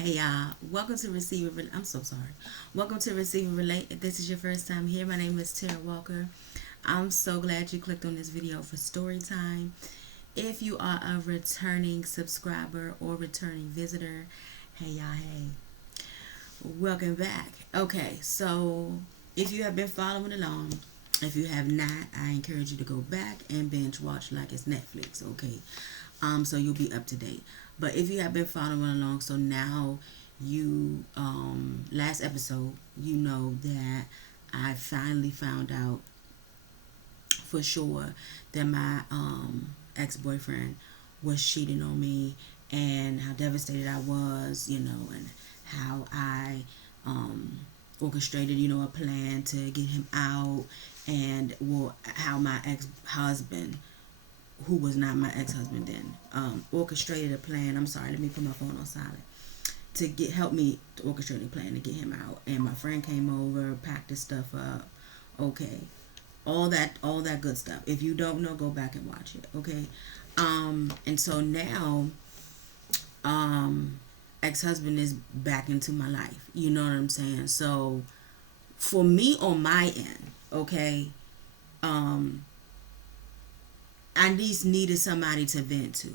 Hey y'all, welcome to I'm so sorry. Welcome to Receive and Relate. If this is your first time here, my name is Tara Walker. I'm so glad you clicked on this video for story time. If you are a returning subscriber or returning visitor, hey y'all, hey, welcome back. Okay, so if you have been following along, if you have not, I encourage you to go back and binge watch like it's Netflix, okay? So you'll be up to date. But if you have been following along, so now you last episode, you know that I finally found out for sure that my ex-boyfriend was cheating on me, and how devastated I was, and how I orchestrated, a plan to get him out, and well, how my ex-husband, who was not my ex-husband then, orchestrated a plan. I'm sorry, let me put my phone on silent. To help me to orchestrate a plan to get him out. And my friend came over, packed his stuff up. Okay. All that good stuff. If you don't know, go back and watch it. Okay. And so now ex-husband is back into my life. You know what I'm saying? So for me on my end, okay, I at least needed somebody to vent to.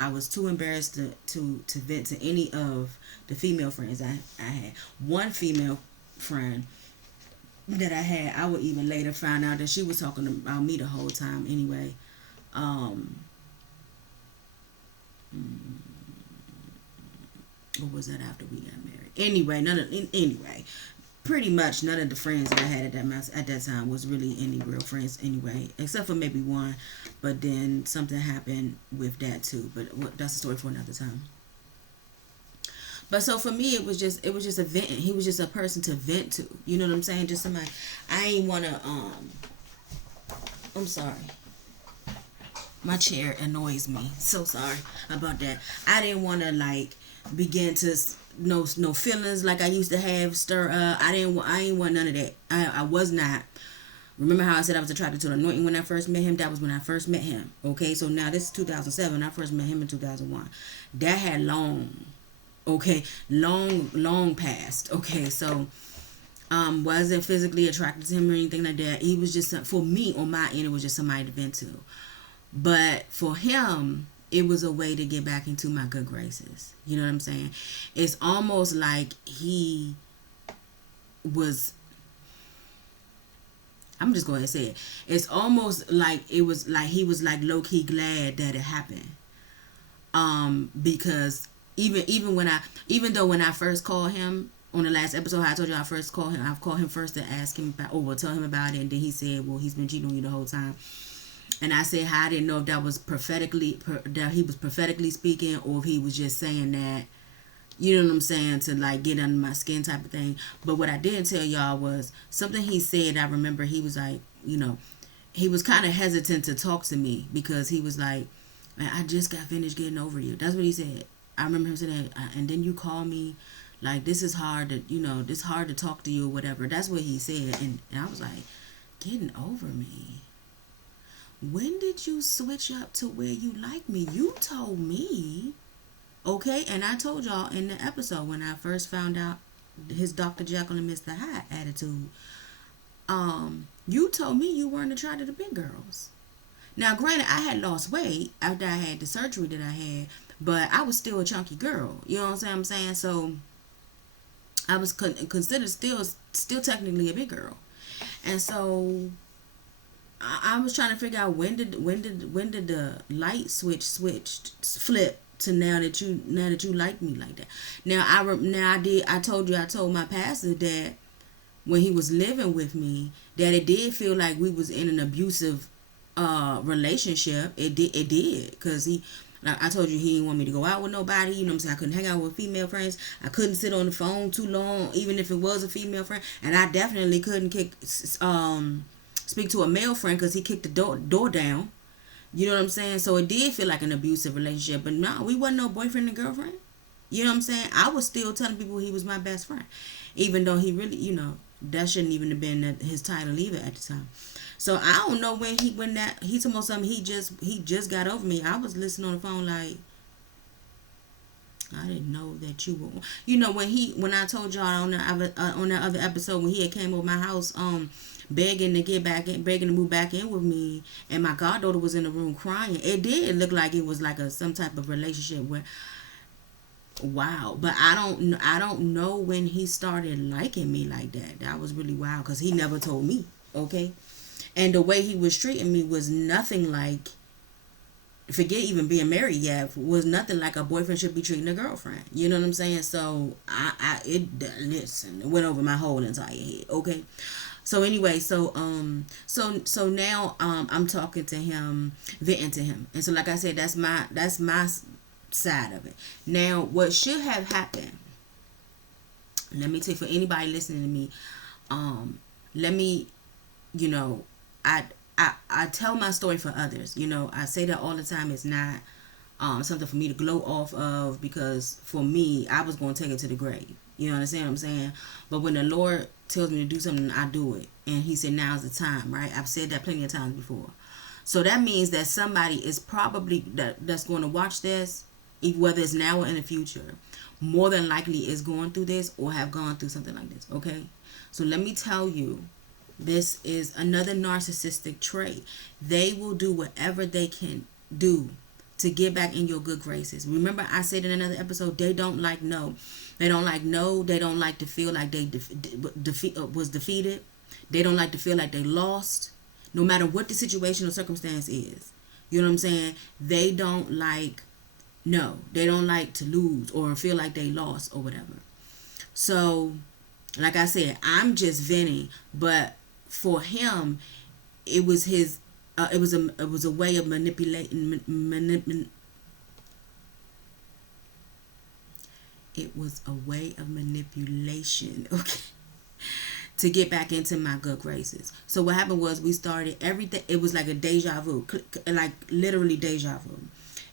I was too embarrassed to vent to any of the female friends I had. One female friend that I had, I would even later find out that she was talking about me the whole time anyway. Um, or was that after we got married? Anyway, pretty much none of the friends that I had at that time was really any real friends anyway, except for maybe one. But then something happened with that too. But that's a story for another time. But so for me, it was just a vent. He was just a person to vent to. You know what I'm saying? Just somebody. I ain't wanna. I'm sorry. My chair annoys me. So sorry about that. I didn't want to like begin to no feelings like I used to have stir up. I ain't want none of that. I was not. Remember how I said I was attracted to the anointing when I first met him? That was when I first met him. Okay, so now this is 2007. I first met him in 2001. That had long past. Okay, so wasn't physically attracted to him or anything like that. He was just, for me on my end, it was just somebody to vent to. But for him, it was a way to get back into my good graces. You know what I'm saying? It's almost like he was. I'm just going to say it. It's almost like it was like he was like low key glad that it happened. Because even though when I first called him on the last episode, I told you I called him first to ask him about, or well, tell him about it, and then he said, well, he's been cheating on you the whole time. And I said, how I didn't know if that was that he was prophetically speaking, or if he was just saying that, you know what I'm saying, to like get under my skin type of thing. But what I didn't tell y'all was something he said. I remember he was like, he was kind of hesitant to talk to me because he was like, man, I just got finished getting over you. That's what he said. I remember him saying that, and then you call me like, this is hard to, this hard to talk to you or whatever. That's what he said. And I was like, getting over me? When did you switch up to where you like me? You told me. Okay, and I told y'all in the episode when I first found out his Dr. Jekyll and Mr. Hyde attitude, you told me you weren't attracted to big girls. Now, granted, I had lost weight after I had the surgery that I had, but I was still a chunky girl. You know what I'm saying? So I was considered still technically a big girl, and so I was trying to figure out when did the light flip to now that you like me like that. I told my pastor that when he was living with me, that it did feel like we was in an abusive relationship. It did because he, like I told you, he didn't want me to go out with nobody. You know what I'm saying? I couldn't hang out with female friends. I couldn't sit on the phone too long, even if it was a female friend. And I definitely couldn't speak to a male friend because he kicked the door down. You know what I'm saying? So it did feel like an abusive relationship. But no, we wasn't no boyfriend and girlfriend. You know what I'm saying? I was still telling people he was my best friend. Even though he really, that shouldn't even have been his title either at the time. So I don't know when he told me something, he just got over me. I was listening on the phone like, I didn't know that you were. When I told y'all on that other episode when he had came over my house, begging to get back in, begging to move back in with me, and my goddaughter was in the room crying. It did look like it was like some type of relationship where, wow. But I don't know when he started liking me like that. That was really wild because he never told me. Okay, and the way he was treating me was nothing like, forget even being married yet, was nothing like a boyfriend should be treating a girlfriend. You know what I'm saying? So listen, it went over my whole entire head. Okay. So anyway, so now I'm talking to him, venting to him, and so like I said, that's my side of it. Now, what should have happened? Let me tell you, for anybody listening to me, let me, you know, I tell my story for others. I say that all the time. It's not something for me to gloat off of, because for me, I was going to take it to the grave. You understand what I'm saying? But when the Lord tells me to do something, I do it. And he said, now's the time, right? I've said that plenty of times before. So that means that somebody is probably, that's going to watch this, whether it's now or in the future, more than likely is going through this or have gone through something like this, okay? So let me tell you, this is another narcissistic trait. They will do whatever they can do to get back in your good graces. Remember, I said in another episode, they don't like no. They don't like no. They don't like to feel like they was defeated. They don't like to feel like they lost, no matter what the situation or circumstance is. You know what I'm saying? They don't like no. They don't like to lose or feel like they lost or whatever. So, like I said, I'm just venting, but for him, it was his. It was a way of manipulating. It was a way of manipulation. Okay. To get back into my good graces. So what happened was, we started everything. It was like a deja vu, like literally deja vu.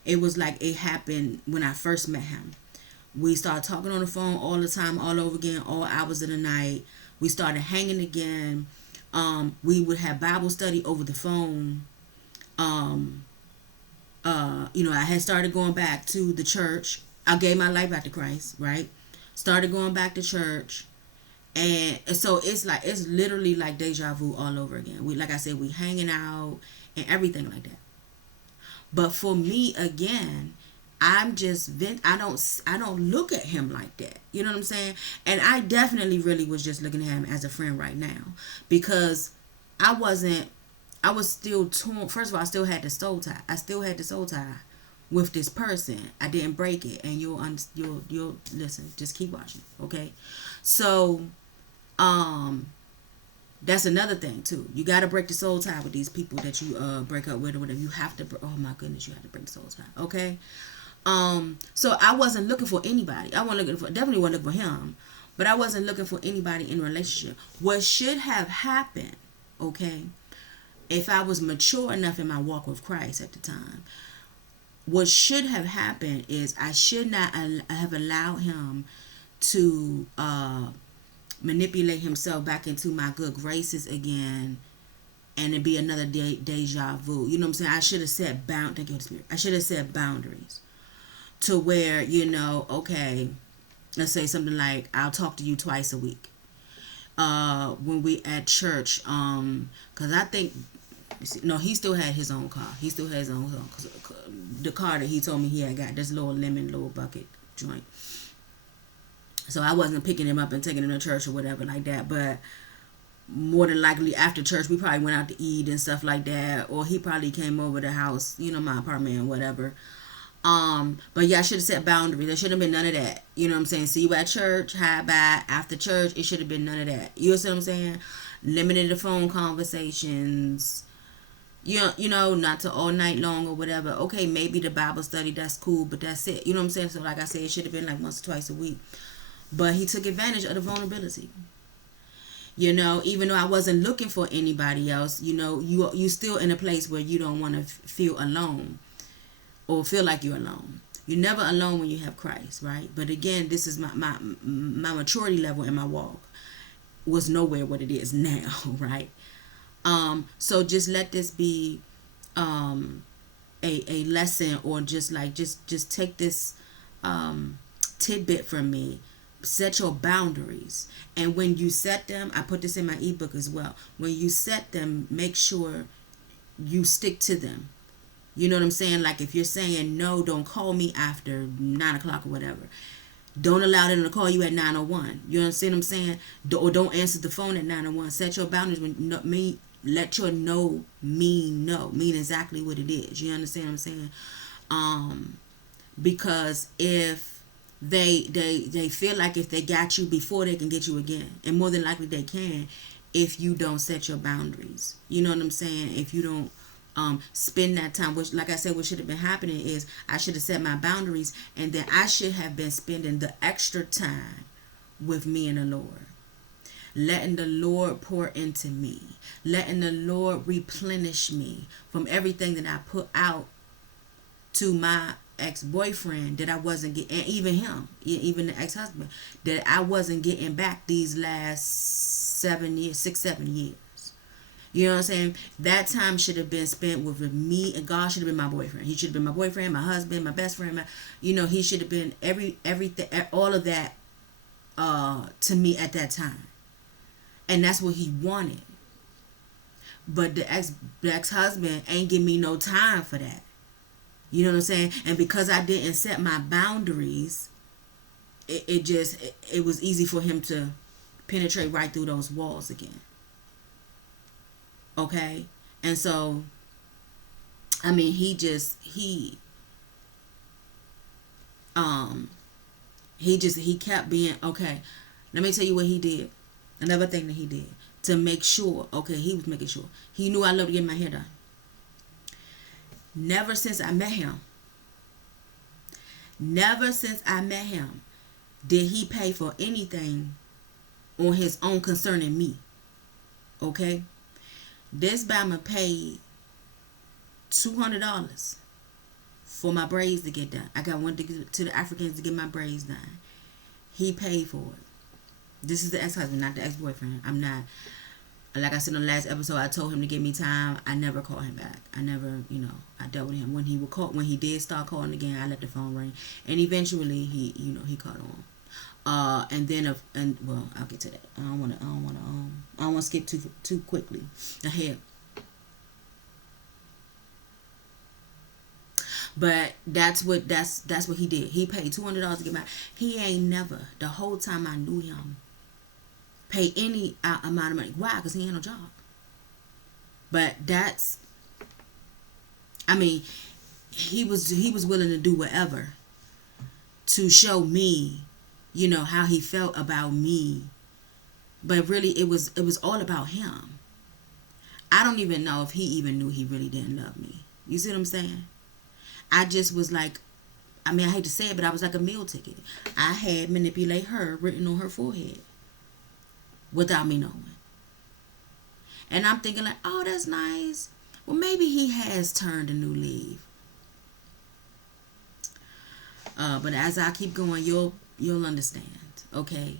It was like it happened when I first met him. We started talking on the phone all the time, all over again, all hours of the night. We started hanging again. We would have Bible study over the phone. I had started going back to the church. I gave my life back to Christ, right? Started going back to church. And so it's literally like deja vu all over again. Like I said, we hanging out and everything like that. But for me, again, I don't look at him like that. You know what I'm saying? And I definitely really was just looking at him as a friend right now, because I was still torn. First of all, I still had the soul tie. With this person. I didn't break it, and you'll listen. Just keep watching, okay? So, that's another thing too. You got to break the soul tie with these people that you break up with or whatever. You have to. Oh my goodness, you have to break the soul tie, okay? So I wasn't looking for anybody. Definitely wasn't looking for him, but I wasn't looking for anybody in a relationship. What should have happened, okay, if I was mature enough in my walk with Christ at the time, what should have happened is I should not have allowed him to manipulate himself back into my good graces again, and it be another deja vu. You know what I'm saying? I should have set I should have set boundaries to where, okay, let's say something like, I'll talk to you twice a week. When we at church, because I think, no, he still had his own car. He still had his own car. The car that he told me he had got, this little bucket joint. So I wasn't picking him up and taking him to church or whatever like that. But more than likely after church, we probably went out to eat and stuff like that. Or he probably came over the house, my apartment or whatever. But yeah, I should have set boundaries. There should have been none of that. You know what I'm saying? See you at church, hi, bye. After church, it should have been none of that. You see what I'm saying? Limited the phone conversations. Not to all night long or whatever. Okay, maybe the Bible study, that's cool, but that's it. You know what I'm saying? So like I said, it should have been like once or twice a week. But he took advantage of the vulnerability. Even though I wasn't looking for anybody else, you still in a place where you don't want to feel alone or feel like you're alone. You're never alone when you have Christ, right? But again, this is my maturity level in my walk was nowhere what it is now, right? So just let this be a lesson, or just take this tidbit from me. Set your boundaries. And when you set them, I put this in my ebook as well. When you set them, make sure you stick to them. You know what I'm saying? Like if you're saying no, don't call me after 9 o'clock or whatever. Don't allow them to call you at 9:01. You understand what I'm saying? Or don't answer the phone at 9:01. Set your boundaries. Let your no mean no. Mean exactly what it is. You understand what I'm saying? Because if they feel like if they got you before, they can get you again, and more than likely they can if you don't set your boundaries. You know what I'm saying? If you don't spend that time, which like I said, what should have been happening is I should have set my boundaries, and then I should have been spending the extra time with me and the Lord, letting the Lord pour into me, letting the Lord replenish me from everything that I put out to my ex-boyfriend that I wasn't getting, and even him, even the ex-husband, that I wasn't getting back these last 7 years, 6-7 years. You know what I'm saying? That time should have been spent with me, and God should have been my boyfriend. He should have been my boyfriend, my husband, my best friend. He should have been everything, all of that to me at that time, and that's what he wanted. But the ex-husband ain't give me no time for that. You know what I'm saying? And because I didn't set my boundaries, it was easy for him to penetrate right through those walls again. Okay? And so, I mean, he kept being, okay, let me tell you what he did. Another thing that he did to make sure, okay, he was making sure. He knew I loved to get my hair done. Never since I met him did he pay for anything on his own concerning me. Okay? This Bama paid $200 for my braids to get done. I got one to the Africans to get my braids done. He paid for it. This is the ex-husband, not the ex-boyfriend. I'm not, like I said on the last episode, I told him to give me time. I never called him back. I never, I dealt with him. When he did start calling again, I let the phone ring. And eventually he caught on. And then I'll get to that. I don't want to skip too quickly ahead. But that's what he did. He paid $200 to get my. He ain't never, the whole time I knew him, pay any amount of money. Why? Because he ain't no job. But that's, I mean, he was willing to do whatever to show me, how he felt about me. But really, it was all about him. I don't even know if he even knew he really didn't love me. You see what I'm saying? I just was like, I mean, I hate to say it, but I was like a meal ticket. I had manipulate her written on her forehead without me knowing. And I'm thinking like, oh, that's nice. Well, maybe he has turned a new leaf. But as I keep going, you'll understand. Okay.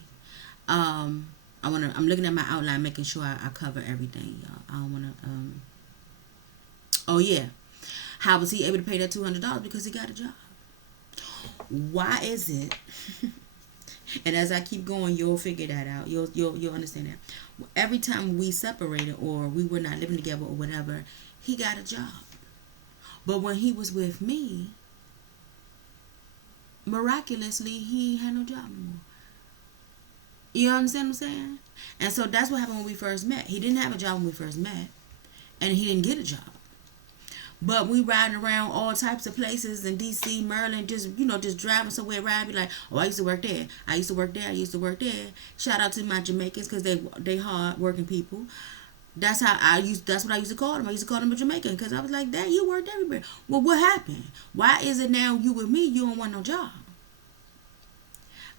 I'm looking at my outline, making sure I cover everything, y'all. I don't want to. Oh yeah. How was he able to pay that $200? Because he got a job. Why is it? And as I keep going, you'll figure that out. You'll understand that. Every time we separated or we were not living together or whatever, he got a job. But when he was with me, miraculously, he had no job anymore. You understand what I'm saying? And so that's what happened when we first met. He didn't have a job when we first met, and he didn't get a job. But we riding around all types of places in D.C., Maryland, just driving somewhere around. Be like, oh, I used to work there. I used to work there. I used to work there. Shout out to my Jamaicans because they hard working people. That's what I used to call them. I used to call them a Jamaican because I was like, Dad, you worked everywhere. Well, what happened? Why is it now you with me, you don't want no job?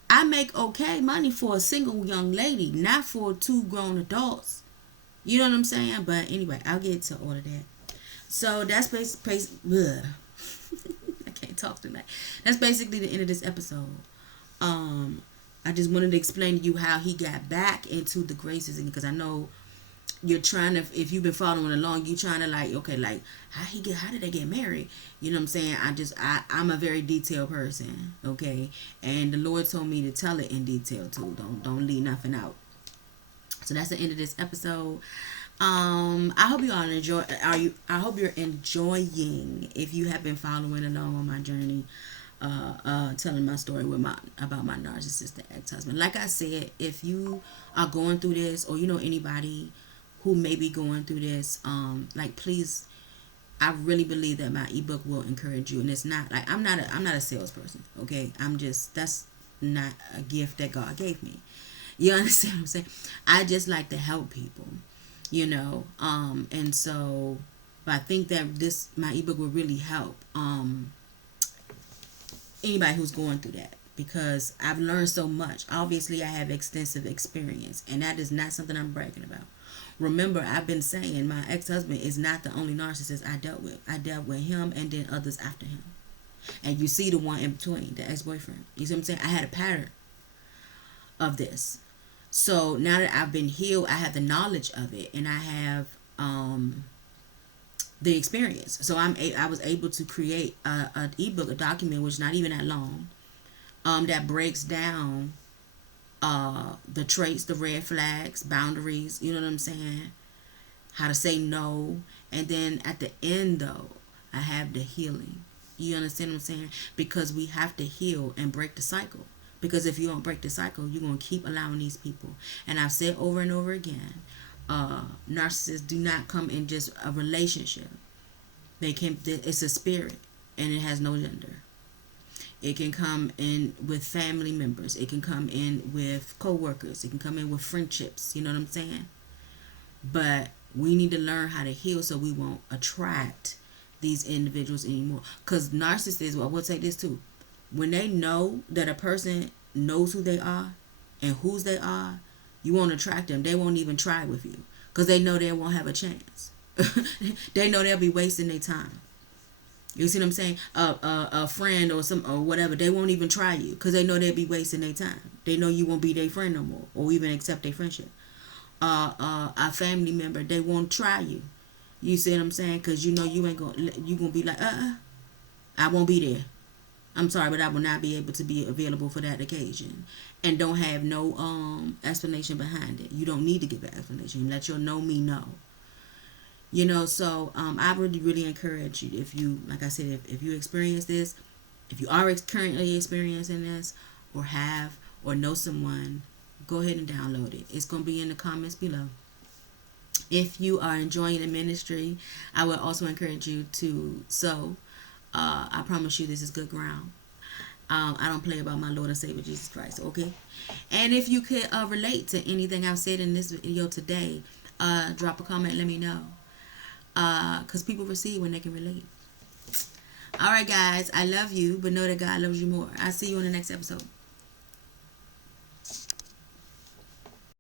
I make okay money for a single young lady, not for two grown adults. You know what I'm saying? But anyway, I'll get to all of that. So that's basically, I can't talk tonight. That's basically the end of this episode. I just wanted to explain to you how he got back into the graces, because I know you're trying to, if you've been following along, you trying to like, okay, like how did they get married? You know what I'm saying? I'm a very detailed person, okay, and the Lord told me to tell it in detail too. Don't leave nothing out. So that's the end of this episode. I hope you all enjoy. I hope you're enjoying. If you have been following along on my journey, telling my story about my narcissistic ex-husband. Like I said, if you are going through this, or you know anybody who may be going through this, like please, I really believe that my ebook will encourage you. And it's not like I'm not a salesperson. Okay, that's not a gift that God gave me. You understand what I'm saying? I just like to help people, you know. And so, but I think that my ebook will really help anybody who's going through that, because I've learned so much. Obviously, I have extensive experience, and that is not something I'm bragging about. Remember, I've been saying my ex-husband is not the only narcissist I dealt with. I dealt with him and then others after him. And you see the one in between, the ex-boyfriend. You see what I'm saying? I had a pattern of this. So now that I've been healed, I have the knowledge of it, and I have the experience. So I was able to create an ebook, a document, which is not even that long, that breaks down the traits, the red flags, boundaries, you know what I'm saying? How to say no. And then at the end, though, I have the healing. You understand what I'm saying? Because we have to heal and break the cycle. Because if you don't break the cycle, you're going to keep allowing these people. And I've said over and over again, narcissists do not come in just a relationship. It's a spirit, and it has no gender. It can come in with family members. It can come in with co-workers. It can come in with friendships. You know what I'm saying? But we need to learn how to heal so we won't attract these individuals anymore. Because narcissists, I will say this too. When they know that a person knows who they are and whose they are, you won't attract them. They won't even try with you because they know they won't have a chance. They know they'll be wasting their time. You see what I'm saying? A friend or whatever, they won't even try you because they know they'll be wasting their time. They know you won't be their friend no more or even accept their friendship. A family member, they won't try you. You see what I'm saying? Because you know you gonna be like, I won't be there. I'm sorry, but I will not be able to be available for that occasion. And don't have no explanation behind it. You don't need to give an explanation. Let your know me know. You know, so I really, really encourage you, if you, like I said, if you experience this, if you are currently experiencing this, or have, or know someone, go ahead and download it. It's going to be in the comments below. If you are enjoying the ministry, I would also encourage you to sow. I promise you this is good ground. I don't play about my Lord and Savior Jesus Christ, okay? And if you could relate to anything I've said in this video today, drop a comment, let me know. Because people receive when they can relate. All right, guys, I love you, but know that God loves you more. I'll see you on the next episode.